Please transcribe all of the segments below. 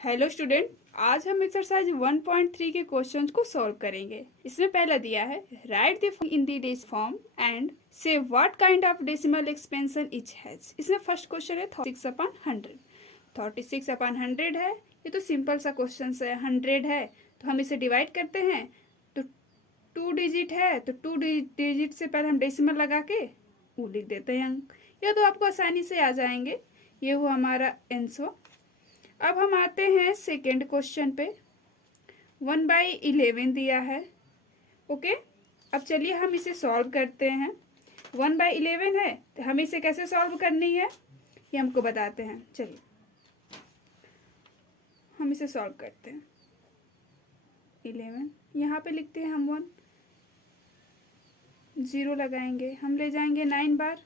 Hello student, आज हम exercise 1.3 के क्वेश्चंस को सॉल्व करेंगे। इसमें पहला दिया है write the in the dec form and say what kind of decimal expansion each has. इसमें फर्स्ट क्वेश्चन है 36/100। 36/100 है, ये तो सिंपल सा क्वेश्चन है। 100 है तो हम इसे डिवाइड करते हैं, तो 2 डिजिट है तो 2 डिजिट से पहले हम डेसिमल लगा के वो लिख देते हैं अंक। यह तो आपको आसानी से आ जाएंगे। ये हुआ हमारा आंसर। अब हम आते हैं सेकेंड क्वेश्चन पे। 1/11 दिया है। ओके, अब चलिए हम इसे सॉल्व करते हैं। 1/11 है तो हमें इसे कैसे सॉल्व करनी है ये हमको बताते हैं। चलिए हम इसे सॉल्व करते हैं। 11 यहाँ पे लिखते हैं हम 1, 0 लगाएंगे, हम ले जाएंगे 9 बार,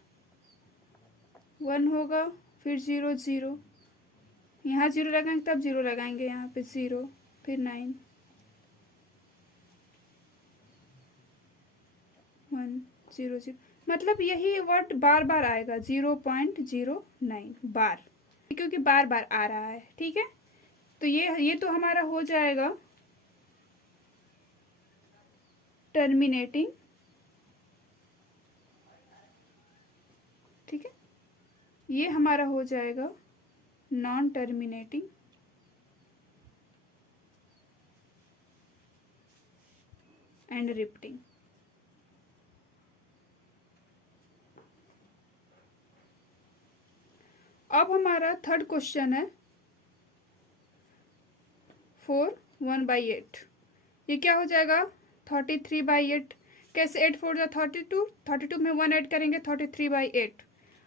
1 होगा, फिर 0 0, यहाँ 0 लगाएंगे तब 0 लगाएंगे, यहाँ पे 0, फिर 9, 1 0 0। मतलब यही वर्ड बार बार आएगा, 0.09 बार, क्योंकि बार बार आ रहा है। ठीक है, तो ये तो हमारा हो जाएगा टर्मिनेटिंग। ठीक है, ये हमारा हो जाएगा नॉन टर्मिनेटिंग एंड रिपीटिंग। अब हमारा थर्ड क्वेश्चन है 4 1/8। ये क्या हो जाएगा 33/8। कैसे 8 4 जा 32, 32 में 1 ऐड करेंगे 33/8।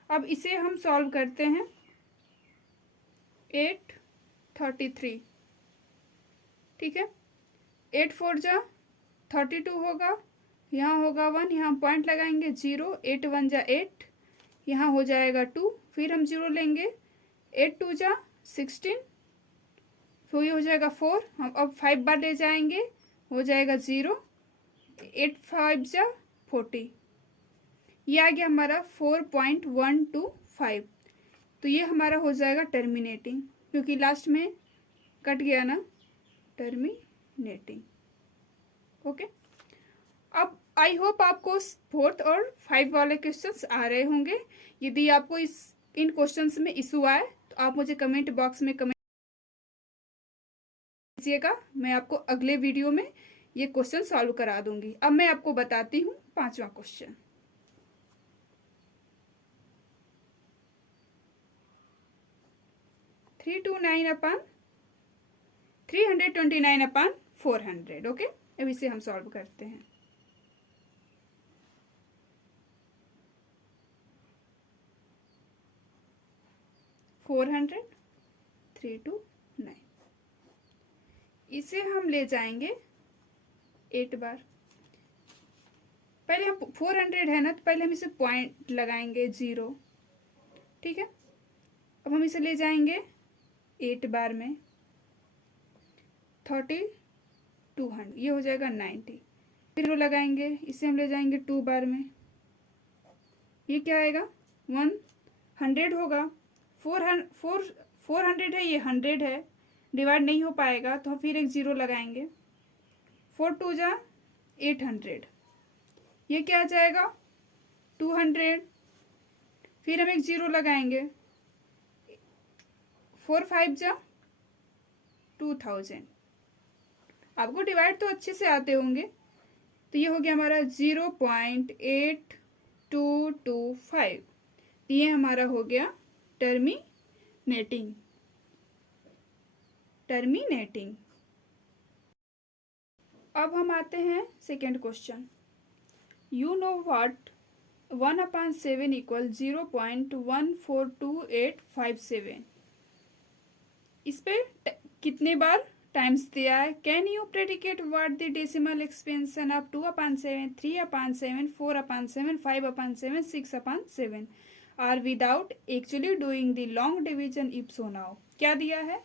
अब इसे हम सॉल्व करते हैं। 8 33, ठीक है, 8 4 जा 32 होगा, यहाँ होगा 1, यहाँ पॉइंट लगाएंगे 0, 8 1 जा 8, यहाँ हो जाएगा 2, फिर हम 0 लेंगे, 8 2 जा 16, फिर ये हो जाएगा 4, हम अब 5 बार ले जाएंगे, हो जाएगा 0, 8 5 जा 40, ये आ गया हमारा 4.125। तो ये हमारा हो जाएगा टर्मिनेटिंग, क्योंकि लास्ट में कट गया ना, टर्मिनेटिंग। ओके, अब आई होप आपको 4th और 5 वाले क्वेश्चंस आ रहे होंगे। यदि आपको इन क्वेश्चंस में इशू आए तो आप मुझे कमेंट बॉक्स में कमेंट कीजिएगा। मैं आपको अगले वीडियो में ये क्वेश्चन सॉल्व करा दूंगी। अब मैं आपको बताती हूँ 5वां क्वेश्चन। 329/400। ओके, अब इसे हम सॉल्व करते हैं। फोर 329, इसे हम ले जाएंगे 8 बार। पहले हम 400 है ना, तो पहले हम इसे पॉइंट लगाएंगे 0। ठीक है, अब हम इसे ले जाएंगे 8 बार में 3200, ये हो जाएगा 90, फिर लगाएंगे, इसे हम ले जाएंगे 2 बार में, ये क्या आएगा 100 होगा। 400 है, ये 100 है, डिवाइड नहीं हो पाएगा तो हम फिर एक 0 लगाएंगे, 4 2 जा 800, ये क्या आ जाएगा 200, फिर हम एक 0 लगाएंगे, 4 5 जा 2000। आपको डिवाइड तो अच्छे से आते होंगे। तो ये हो गया हमारा 0.8225। ये हमारा हो गया टर्मिनेटिंग। अब हम आते हैं second question. You know what 1/7 equal 0.142857। इस पे कितने बार टाइम्स दिया है। Can you predicate what the decimal expansion of 2/7, 3/7, 4/7, 5/7, 6/7 are without actually doing the long division if so now. क्या दिया है,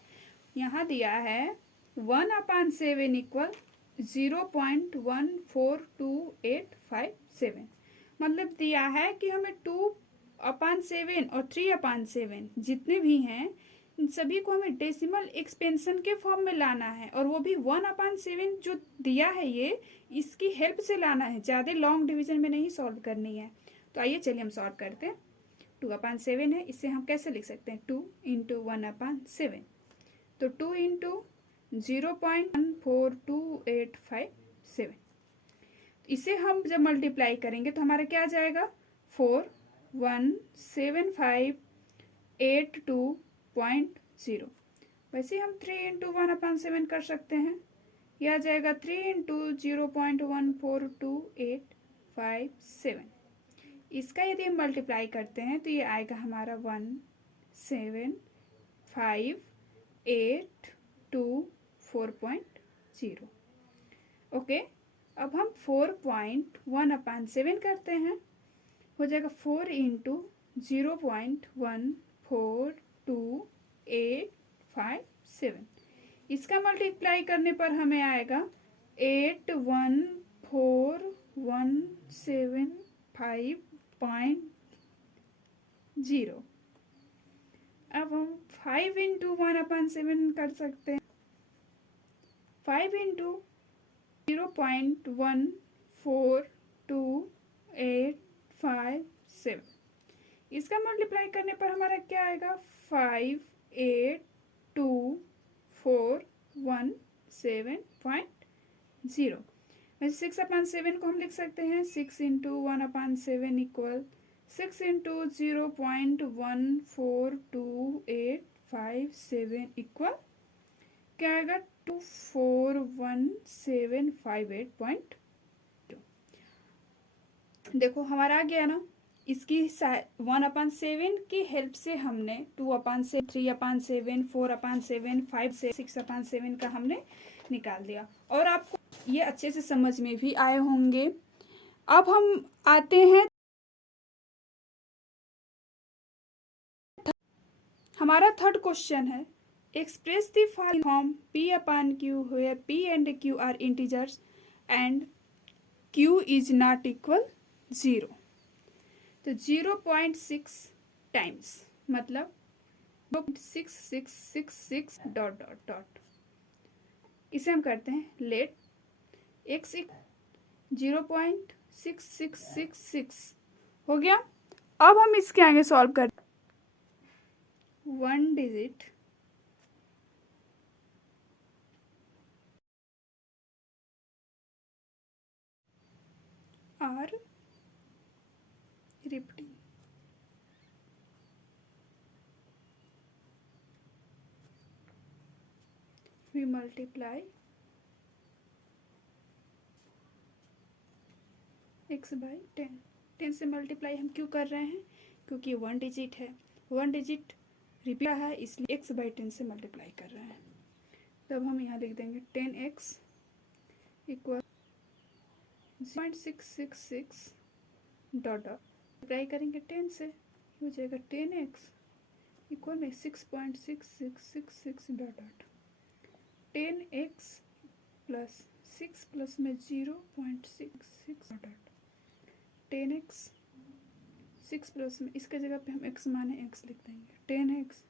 यहाँ दिया है 1/7 इक्वल 0.142857। मतलब दिया है कि हमें 2/7 और 3/7 जितने भी हैं इन सभी को हमें डेसिमल एक्सपेंशन के फॉर्म में लाना है, और वो भी 1/7 जो दिया है ये, इसकी हेल्प से लाना है, ज़्यादा लॉन्ग डिवीजन में नहीं सॉल्व करनी है। तो आइए चलिए हम सॉल्व करते हैं। 2/7 है, इसे हम कैसे लिख सकते हैं, 2 इंटू 1/7। तो 2 इंटू 0.142857, इसे हम जब मल्टीप्लाई करेंगे तो हमारा क्या आ जाएगा, 417582.0। वैसे हम 3 इंटू 1/7 कर सकते हैं, यह आ जाएगा 3 इंटू 0.142857। इसका यदि हम मल्टीप्लाई करते हैं तो ये आएगा हमारा 17582.4.0। ओके, अब हम 4.1/7 करते हैं, हो जाएगा 4 इंटू 0.142857। इसका मल्टीप्लाई करने पर हमें आएगा 814,175.0। अब हम 5 इंटू 1/7 कर सकते हैं, 5 इंटू 0.14285 इसका मल्टीप्लाई करने पर हमारा क्या आएगा, 5824170। वैसे 6/7 को हम लिख सकते हैं 6 इंटू 1/7 इक्वल 6 इंटू 0.14285 इक्वल क्या आएगा, 241,758.0। देखो हमारा आ गया ना, इसकी 1/7 की हेल्प से हमने 2/7, 3/7, 4/7, 5 से 6/7 का हमने निकाल दिया, और आपको ये अच्छे से समझ में भी आए होंगे। अब हम आते हैं, हमारा थर्ड क्वेश्चन है, express the form P/Q where P and Q are integers and Q is not equal 0। तो 0.6 टाइम्स मतलब 6666 डॉट डॉट डॉट, इसे हम करते हैं लेट x 0.6666 हो गया। अब हम इसके आगे सॉल्व कर 1 digit are repeating, we multiply x by 10। 10 से मल्टीप्लाई हम क्यों कर रहे हैं, क्योंकि 1 डिजिट है, 1 डिजिट रिपीट है, इसलिए x by 10 से मल्टीप्लाई कर रहे हैं। तब हम यहाँ लिख देंगे 10x equal 0.666 dot dot, multiply करेंगे 10 से, हो जाएगा 10x इक्वल में 6.6666 dot dot, 10x plus 6 plus में 0.66 डॉट डॉट, 10x 6 प्लस में, इसके जगह पे हम x माने x लिख देंगे, 10x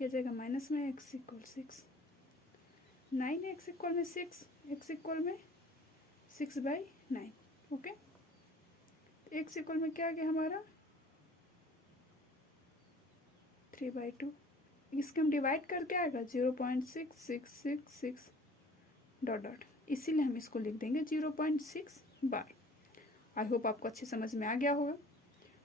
यह जगह माइनस में x इक्वल 6, 9x इक्वल में 6, x इक्वल में 6/9। ओके, x इक्वल में क्या आ गया हमारा 3/2। इसके हम डिवाइड करके आएगा 0.6666 डॉट डॉट, इसीलिए हम इसको लिख देंगे 0.6 बार। आई होप आपको अच्छी समझ में आ गया होगा।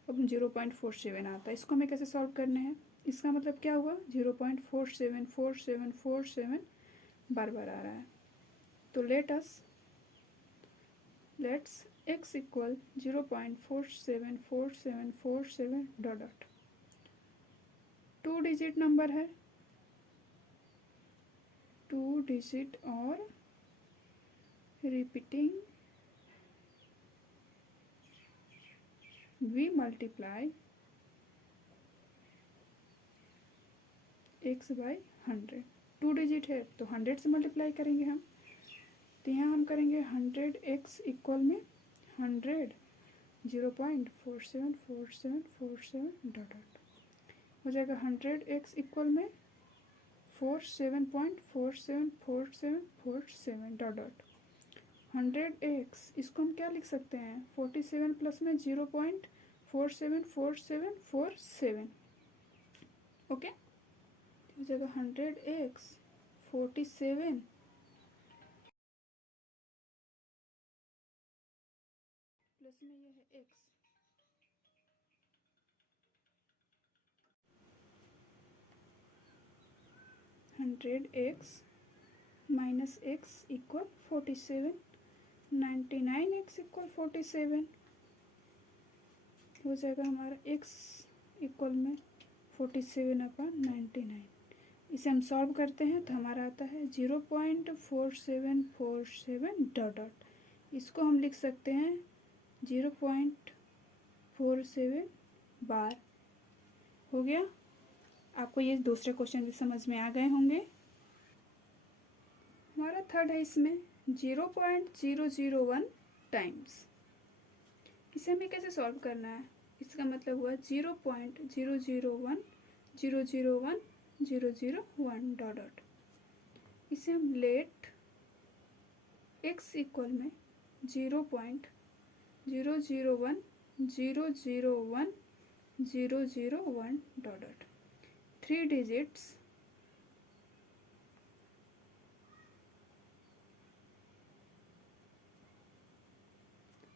अब 0.47 आता है, इसको हमें कैसे सॉल्व करने हैं, इसका मतलब क्या हुआ 0.474747 बार बार आ रहा है। तो let's x equal 0.474747 dot dot, 2 digit number है, 2 डिजिट और repeating, we multiply x by 100। 2 digit है तो 100 से मल्टीप्लाई करेंगे हम, तो यहाँ हम करेंगे 100x इक्वल में 100 0.474747 डॉट डॉट, हो जाएगा 100x इक्वल में 47.474747 डॉट डॉट 100x, इसको हम क्या लिख सकते हैं, 47 प्लस में 0.474747, ओके। तो जगह 100x 47 प्लस में ये है x, hundred x minus x equal 47, 99x equal 47 हो जाएगा हमारा x इक्वल में 47/99। इसे हम सॉल्व करते हैं तो हमारा आता है 0.4747 डॉट डॉट, इसको हम लिख सकते हैं 0.47 बार। हो गया। आपको ये दूसरे क्वेश्चन भी समझ में आ गए होंगे। हमारा थर्ड है, इसमें 0.001 टाइम्स। इसे हमें कैसे सॉल्व करना है, इसका मतलब हुआ 0.001001001 डॉट डॉट। इसे हम लेट x इक्वल में 0.001001001 डॉट डॉट 3 डिजिट्स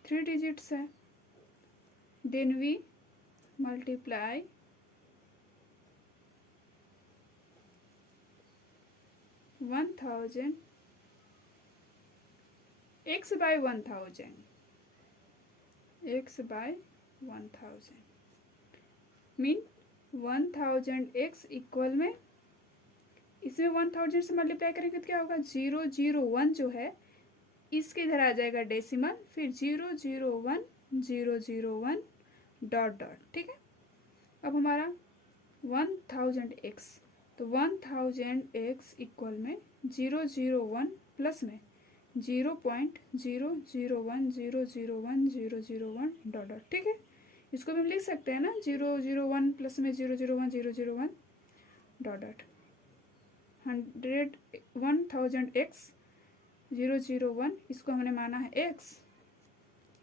3 डिजिट्स है, then we multiply 1000 x by 1000 mean 1000x equal में, इसमें 1000 से मल्टीप्लाई करेंगे तो क्या होगा, 001 जो है इसके इधर आ जाएगा डेसिमल, फिर 001 डॉट डॉट, ठीक है। अब हमारा 1000x, तो 1000x इक्वल में 001 प्लस में 0.001001001 डॉट डॉट, ठीक है। इसको भी हम लिख सकते हैं ना, 001 प्लस में 001 डॉट डॉट 1000x 001, इसको हमने माना है x,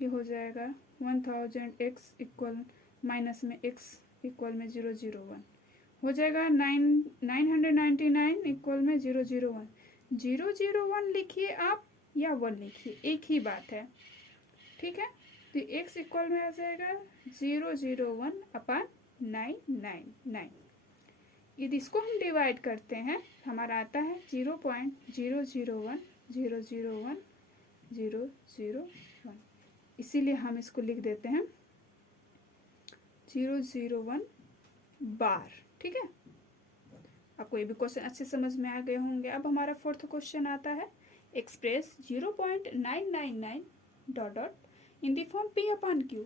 ये हो जाएगा 1000x इक्वल माइनस में x इक्वल में 001 हो जाएगा 999 इक्वल में 001 लिखिए आप या 1 लिखिए, एक ही बात है, ठीक है। तो x इक्वल में आ जाएगा 001/999। यदि इसको हम डिवाइड करते हैं हमारा आता है 0.001001001, इसीलिए हम इसको लिख देते हैं 001 बार, ठीक है। आपको ये भी क्वेश्चन अच्छे समझ में आ गए होंगे। अब हमारा फोर्थ क्वेश्चन आता है, express 0.999 dot dot in the form P/Q,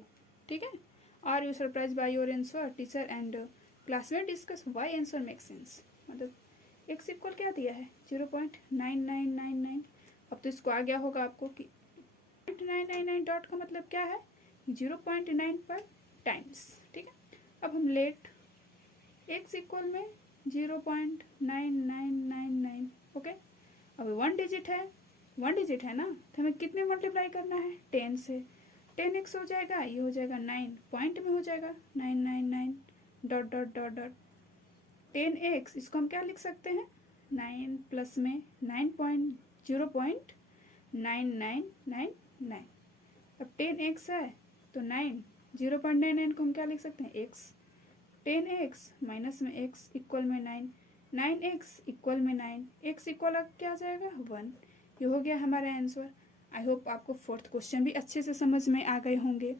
ठीक है। Are you surprise by your answer, teacher and classmate discuss why answer make sense. मतलब x इक्वल क्या दिया है, 0.9999। अब तो इसको आ गया होगा आपको कि 999 डॉट का मतलब क्या है, 0.9 पर टाइम्स, ठीक है। अब हम लेट x इक्वल में 0.9999, ओके। अब 1 डिजिट है ना, तो हमें कितने मल्टीप्लाई करना है, 10 से, 10x हो जाएगा, ये हो जाएगा 9 पॉइंट में हो जाएगा 999 dot dot dot dot 10x, इसको हम क्या लिख सकते हैं, 9 प्लस में 0.9999। अब 10x है तो 9, 0.99 को हम क्या लिख सकते हैं, x, 10x माइनस में x इक्वल में 9, 9x इक्वल में 9, x इक्वल अब क्या आ जाएगा 1। ये हो गया हमारा आंसर। आई होप आपको फोर्थ क्वेश्चन भी अच्छे से समझ में आ गए होंगे।